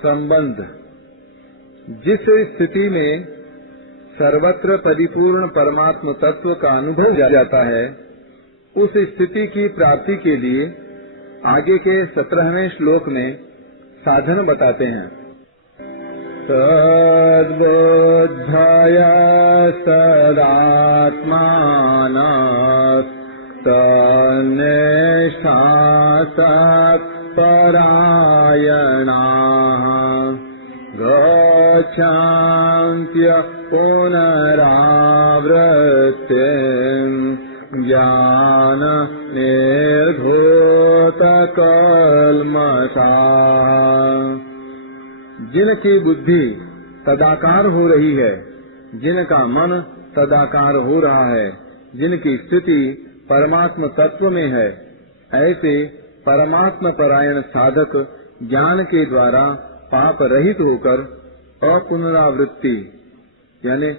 संबंध। जिस स्थिति में सर्वत्र परिपूर्ण परमात्म तत्व का अनुभव जाता है, उस स्थिति की प्राप्ति के लिए आगे के 17वें श्लोक में साधन बताते हैं। तद्बुद्धया सदात्मानः तन्निष्ठा सत्परायणाः गच्छन्त्य पुनरावृत्तिं ज्ञान निर्धूतकल्मषाः। जिनकी बुद्धि तदाकार हो रही है, जिनका मन तदाकार हो रहा है, जिनकी स्थिति परमात्म तत्व में है, ऐसे परमात्म परायण साधक ज्ञान के द्वारा पाप रहित होकर अपुनरावृत्ति यानी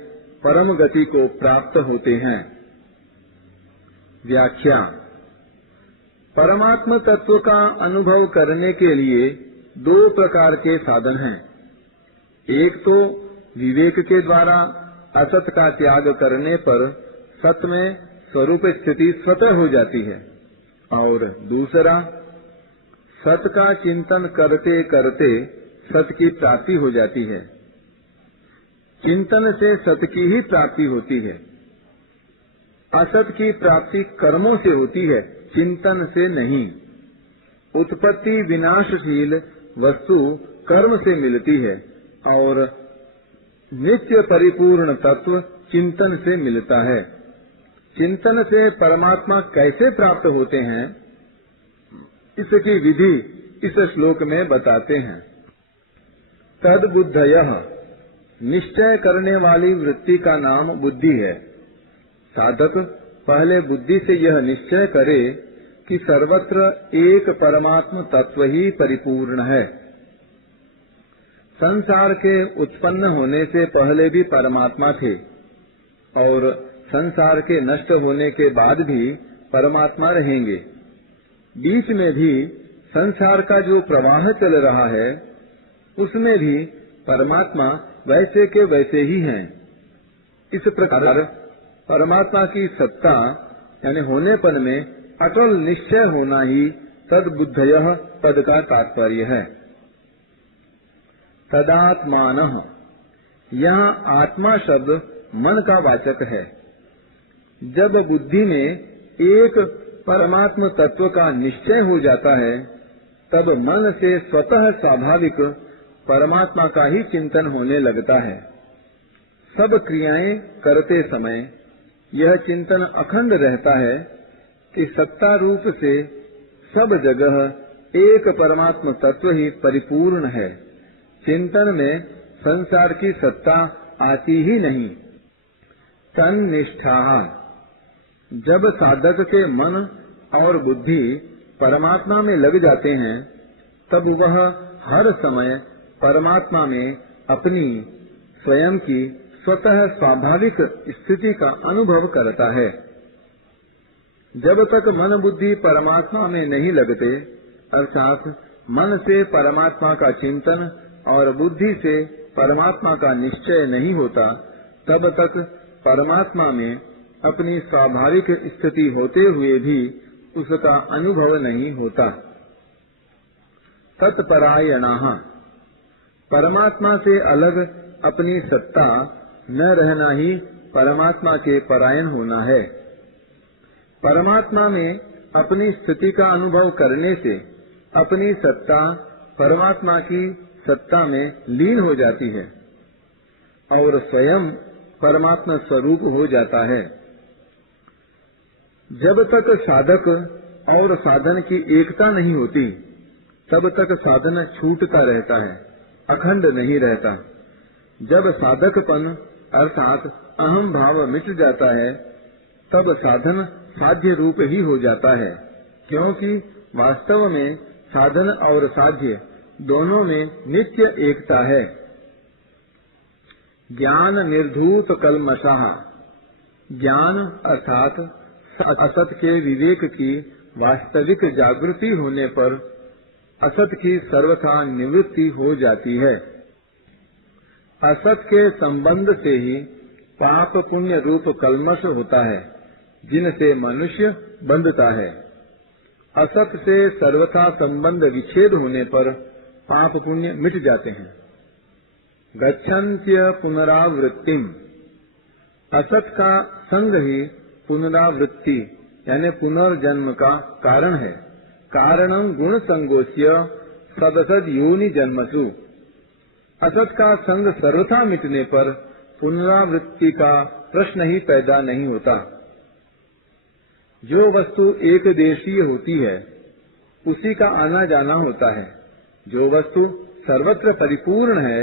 परम गति को प्राप्त होते हैं। व्याख्या। परमात्म तत्व का अनुभव करने के लिए दो प्रकार के साधन हैं। एक तो विवेक के द्वारा असत का त्याग करने पर सत में स्वरूप स्थिति स्वतः हो जाती है, और दूसरा सत का चिंतन करते करते सत की प्राप्ति हो जाती है। चिंतन से सत की ही प्राप्ति होती है। असत की प्राप्ति कर्मों से होती है, चिंतन से नहीं। उत्पत्ति विनाशशील वस्तु कर्म से मिलती है और नित्य परिपूर्ण तत्व चिंतन से मिलता है। चिंतन से परमात्मा कैसे प्राप्त होते हैं, इसकी विधि इस श्लोक में बताते हैं। तद्बुद्धयः, निश्चय करने वाली वृत्ति का नाम बुद्धि है। साधक पहले बुद्धि से यह निश्चय करे कि सर्वत्र एक परमात्म तत्व ही परिपूर्ण है। संसार के उत्पन्न होने से पहले भी परमात्मा थे और संसार के नष्ट होने के बाद भी परमात्मा रहेंगे। बीच में भी संसार का जो प्रवाह चल रहा है, उसमें भी परमात्मा वैसे के वैसे ही हैं। इस प्रकार परमात्मा की सत्ता यानी होनेपन में अटल निश्चय होना ही तद्बुद्धयः पद का तात्पर्य है। तदात्मानः, यहाँ आत्मा शब्द मन का वाचक है। जब बुद्धि में एक परमात्म तत्व का निश्चय हो जाता है, तब मन से स्वतः स्वाभाविक परमात्मा का ही चिंतन होने लगता है। सब क्रियाएं करते समय यह चिंतन अखंड रहता है कि सत्ता रूप से सब जगह एक परमात्म तत्व ही परिपूर्ण है। चिंतन में संसार की सत्ता आती ही नहीं। तन्निष्ठा, जब साधक के मन और बुद्धि परमात्मा में लग जाते हैं, तब वह हर समय परमात्मा में अपनी स्वयं की स्वतः स्वाभाविक स्थिति का अनुभव करता है। जब तक मन बुद्धि परमात्मा में नहीं लगते, अर्थात मन से परमात्मा का चिंतन और बुद्धि से परमात्मा का निश्चय नहीं होता, तब तक परमात्मा में अपनी स्वाभाविक स्थिति होते हुए भी उसका अनुभव नहीं होता। तत्परायणाः, परमात्मा से अलग अपनी सत्ता न रहना ही परमात्मा के परायण होना है। परमात्मा में अपनी स्थिति का अनुभव करने से अपनी सत्ता परमात्मा की सत्ता में लीन हो जाती है और स्वयं परमात्मा स्वरूप हो जाता है। जब तक साधक और साधन की एकता नहीं होती, तब तक साधन छूटता रहता है, अखंड नहीं रहता। जब साधकपन अर्थात अहम भाव मिट जाता है, तब साधन साध्य रूप ही हो जाता है, क्योंकि वास्तव में साधन और साध्य दोनों में नित्य एकता है। ज्ञान निर्धूत कल्मषाः, ज्ञान अर्थात असत के विवेक की वास्तविक जागृति होने पर असत की सर्वथा निवृत्ति हो जाती है। असत के संबंध से ही पाप पुण्य रूप कल्मष होता है, जिनसे मनुष्य बंधता है। असत से सर्वथा संबंध विच्छेद होने पर पाप पुण्य मिट जाते हैं। गच्छन्त्य पुनरावृत्तिम, असत का संग ही पुनरावृत्ति यानी पुनर्जन्म का कारण है। कारणं गुण संगोस्य सदसद योनि जन्मसु, असत का संग सर्वथा मिटने पर पुनरावृत्ति का प्रश्न ही पैदा नहीं होता। जो वस्तु एक देशीय होती है उसी का आना जाना होता है। जो वस्तु सर्वत्र परिपूर्ण है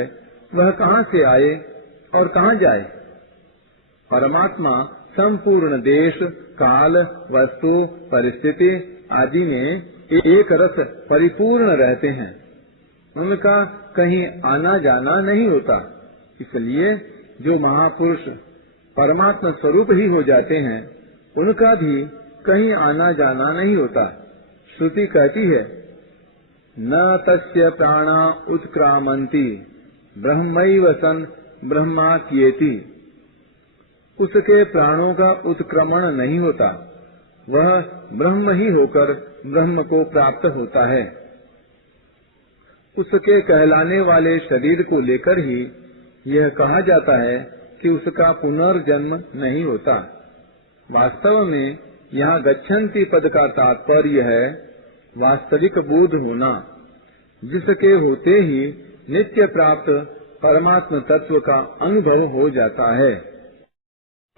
वह कहाँ से आए और कहाँ जाए। परमात्मा संपूर्ण देश काल वस्तु परिस्थिति आदि में एक रस परिपूर्ण रहते हैं, उनका कहीं आना जाना नहीं होता। इसलिए जो महापुरुष परमात्मा स्वरूप ही हो जाते हैं उनका भी कहीं आना जाना नहीं होता। श्रुति कहती है, न तस्य प्राणा उत्क्रामन्ति ब्रह्मैव सन् ब्रह्मात्येति। उसके प्राणों का उत्क्रमण नहीं होता, वह ब्रह्म ही होकर ब्रह्म को प्राप्त होता है। उसके कहलाने वाले शरीर को लेकर ही यह कहा जाता है कि उसका पुनर्जन्म नहीं होता। वास्तव में यहाँ गच्छन्ति पद का तात्पर्य है वास्तविक बोध होना, जिसके होते ही नित्य प्राप्त परमात्म तत्व का अनुभव हो जाता है।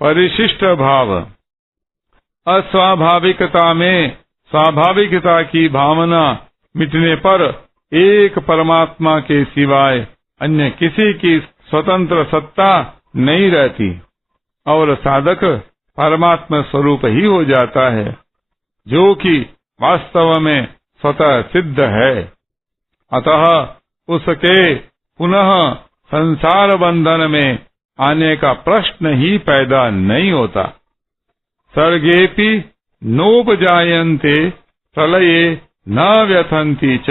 परिशिष्ट भाव, अस्वाभाविकता में स्वाभाविकता की भावना मिटने पर एक परमात्मा के सिवाय अन्य किसी की स्वतंत्र सत्ता नहीं रहती और साधक परमात्मा स्वरूप ही हो जाता है, जो कि वास्तव में स्वतः सिद्ध है। अतः उसके पुनः संसार बंधन में आने का प्रश्न ही पैदा नहीं होता। सर्गेपि नोपजायन्ते प्रलये न व्यथन्ति च।